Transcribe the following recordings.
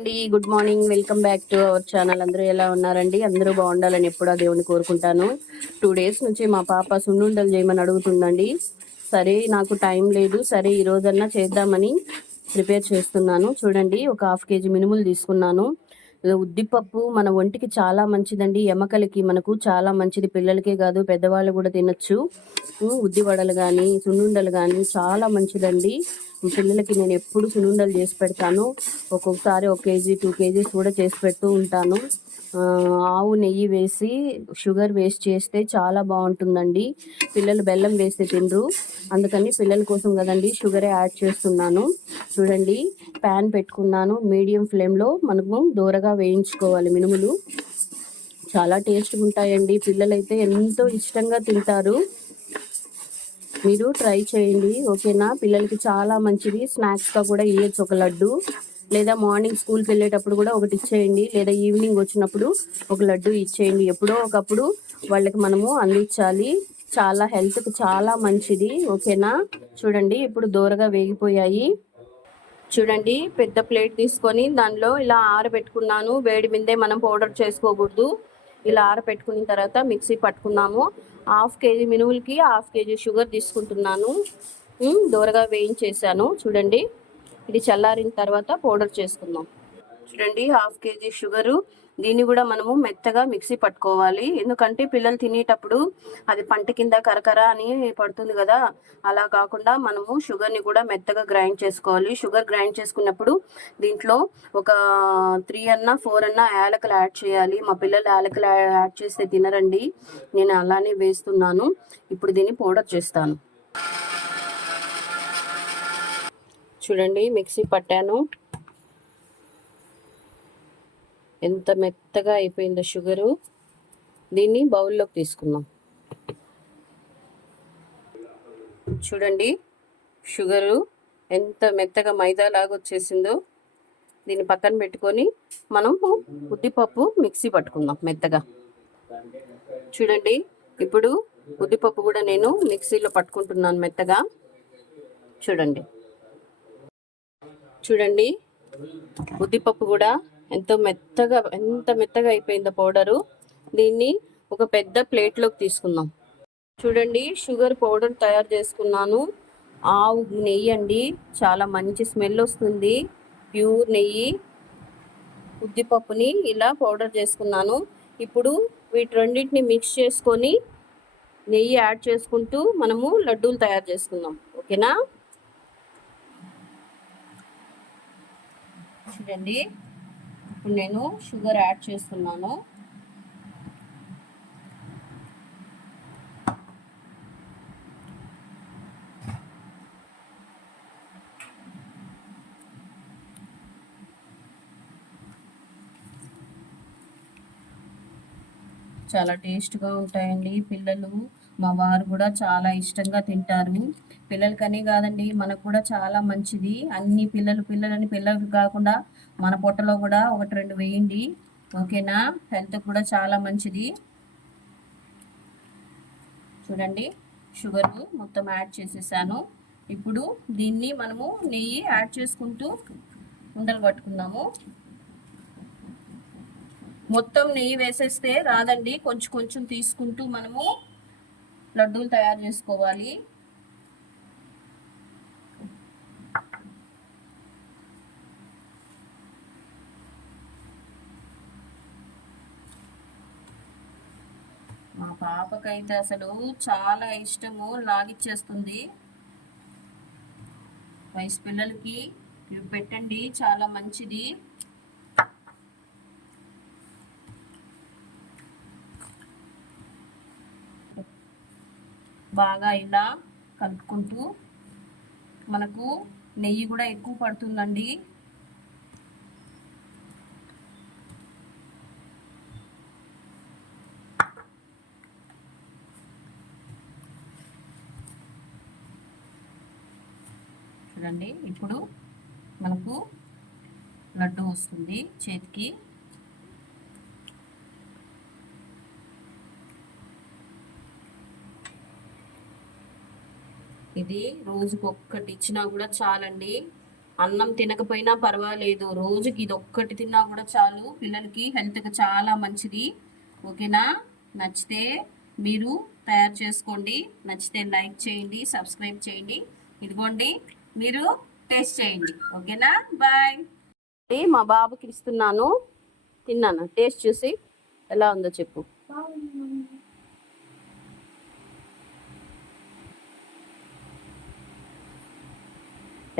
Good morning, welcome back to our channel. అందరూ ఎలా ఉన్నారండి? అందరూ బాగుండాలని ఎప్పుడూ దేవుని కోరుకుంటాను. 2 days నుంచి మా పాప సున్నుండలు చేయమని అడుగుతుందండి. సరే, నాకు టైం లేదు. సరే, ఈ రోజన్నా చేద్దామని ప్రిపేర్ చేస్తున్నాను. చూడండి, ఒక 1/2 kg మినుములు తీసుకున్నాను. ఉద్దిపప్పు మన ఒంటికి చాలా మంచిదండి. ఎముకలకి మనకు చాలా మంచిది. పిల్లలకే కాదు, పెద్దవాళ్ళు కూడా తినొచ్చు. ఉద్ది వడలు కానీ, సున్నుండలు కానీ చాలా మంచిదండి. పిల్లలకి నేను ఎప్పుడు సున్నుండలు చేసి పెడతాను. ఒక్కొక్కసారి 1 kg 2 kgs కూడా చేసి పెడుతూ ఉంటాను. ఆవు నెయ్యి వేసి షుగర్ వేస్ట్ చేస్తే చాలా బాగుంటుందండి. పిల్లలు బెల్లం వేస్తే తినరు, అందుకని పిల్లల కోసం కదండి షుగరే యాడ్ చేస్తున్నాను. చూడండి, ప్యాన్ పెట్టుకున్నాను. మీడియం ఫ్లేమ్లో మనము దూరగా వేయించుకోవాలి. మినుములు చాలా టేస్ట్గా ఉంటాయండి. పిల్లలైతే ఎంతో ఇష్టంగా తింటారు. మీరు ట్రై చేయండి, ఓకేనా? పిల్లలకి చాలా మంచిది. స్నాక్స్గా కూడా ఇవ్వచ్చు. ఒక లడ్డు, లేదా మార్నింగ్ స్కూల్కి వెళ్ళేటప్పుడు కూడా ఒకటి ఇచ్చేయండి, లేదా ఈవినింగ్ వచ్చినప్పుడు ఒక లడ్డు ఇచ్చేయండి. ఎప్పుడో ఒకప్పుడు వాళ్ళకి మనము అందించాలి. చాలా హెల్త్కి చాలా మంచిది, ఓకేనా? చూడండి, ఇప్పుడు దూరగా వేగిపోయాయి. చూడండి, పెద్ద ప్లేట్ తీసుకొని దానిలో ఇలా ఆరబెట్టుకున్నాను. వేడి మీదే మనం పౌడర్ చేసుకోకూడదు. ఇలా ఆరబెట్టుకున్న తర్వాత మిక్సీ పట్టుకున్నాము. 1/2 kg మినుములకి 1/2 kg షుగర్ తీసుకుంటున్నాను. దూరగా వేయించేసాను. చూడండి, ఇది చల్లారిన తర్వాత పౌడర్ చేసుకుందాం. చూడండి, 1/2 kg షుగరు. దీన్ని కూడా మనము మెత్తగా మిక్సీ పట్టుకోవాలి. ఎందుకంటే పిల్లలు తినేటప్పుడు అది పంట కింద కరకర అని పడుతుంది కదా, అలా కాకుండా మనము షుగర్ని కూడా మెత్తగా గ్రైండ్ చేసుకోవాలి. షుగర్ గ్రైండ్ చేసుకున్నప్పుడు దీంట్లో ఒక 3 అన్నా 4 అన్నా యాలకులు యాడ్ చేయాలి. మా పిల్లలు యాలకులు యాడ్ చేస్తే తినరండి, నేను అలానే వేస్తున్నాను. ఇప్పుడు దీన్ని పౌడర్ చేస్తాను. చూడండి, మిక్సీ పట్టాను. ఎంత మెత్తగా అయిపోయిందో షుగరు. దీన్ని బౌల్లోకి తీసుకుందాం. చూడండి, షుగరు ఎంత మెత్తగా మైదా లాగా వచ్చేసిందో. దీన్ని పక్కన పెట్టుకొని మనము ఉద్దిపప్పు మిక్సీ పట్టుకుందాం మెత్తగా. చూడండి, ఇప్పుడు ఉద్దిపప్పు కూడా నేను మిక్సీలో పట్టుకుంటున్నాను మెత్తగా. చూడండి, ఉద్దిపప్పు కూడా ఎంత మెత్తగా అయిపోయిందో పౌడరు. దీన్ని ఒక పెద్ద ప్లేట్లోకి తీసుకుందాం. చూడండి, షుగర్ పౌడర్ తయారు చేసుకున్నాను. ఆవు నెయ్యి అండి, చాలా మంచి స్మెల్ వస్తుంది. ప్యూర్ నెయ్యి. ఉద్దిపప్పుని ఇలా పౌడర్ చేసుకున్నాను. ఇప్పుడు వీటి రెండింటిని మిక్స్ చేసుకొని నెయ్యి యాడ్ చేసుకుంటూ మనము లడ్డూలు తయారు చేసుకుందాం, ఓకేనా? చూడండి, ఇప్పుడు నేను షుగర్ యాడ్ చేస్తున్నాను. చాలా టేస్ట్గా ఉంటాయండి. పిల్లలు, మా వారు కూడా చాలా ఇష్టంగా తింటారు. పిల్లలకనే కాదండి, మనకు కూడా చాలా మంచిది. అన్ని పిల్లలకు కాకుండా మన పొట్టలో కూడా 1-2 వేయండి, ఓకేనా? హెల్త్ కూడా చాలా మంచిది. చూడండి, షుగర్ మొత్తం యాడ్ చేసేసాను. ఇప్పుడు దీన్ని మనము నెయ్యి యాడ్ చేసుకుంటూ ఉండలు పట్టుకుందాము. మొత్తం నెయ్యి వేసేస్తే రాదండి, కొంచెం కొంచెం తీసుకుంటూ మనము లడ్డూలు తయారు చేసుకోవాలి. మా పాపకైతే అసలు చాలా ఇష్టము, లాగిచ్చేస్తుంది. వయసు పిల్లలకి ఇవి పెట్టండి, చాలా మంచిది. బాగా ఇలా కలుపుకుంటూ, మనకు నెయ్యి కూడా ఎక్కువ పడుతుందండి. చూడండి, ఇప్పుడు మనకు లడ్డు వస్తుంది చేతికి. ఇది రోజుకొక్కటి ఇచ్చినా కూడా చాలండి. అన్నం తినకపోయినా పర్వాలేదు, రోజుకి ఇది ఒక్కటి తిన్నా కూడా చాలు, పిల్లలకి హెల్త్కి చాలా మంచిది. ఓకేనా? నచ్చితే మీరు తయారు చేసుకోండి, నచ్చితే లైక్ చేయండి, సబ్స్క్రైబ్ చేయండి. ఇదిగోండి, మీరు టేస్ట్ చేయండి. ఓకేనా? బాయ్. మా బాబుకి ఇస్తున్నాను, తిన్నాను. టేస్ట్ చూసి ఎలా ఉందో చెప్పు.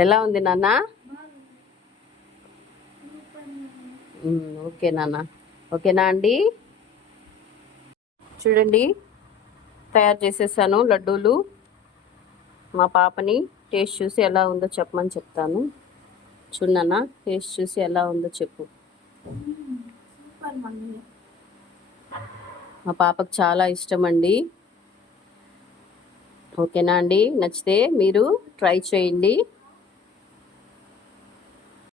ఎలా ఉంది నాన్న? ఓకే నాన్న. ఓకేనా అండి? చూడండి, తయారు చేసేసాను లడ్డూలు. మా పాపని టేస్ట్ చూసి ఎలా ఉందో చెప్పమని చెప్తాను. చూడన్నా, టేస్ట్ చూసి ఎలా ఉందో చెప్పు. మా పాపకు చాలా ఇష్టం అండి. ఓకేనా అండి? నచ్చితే మీరు ట్రై చేయండి.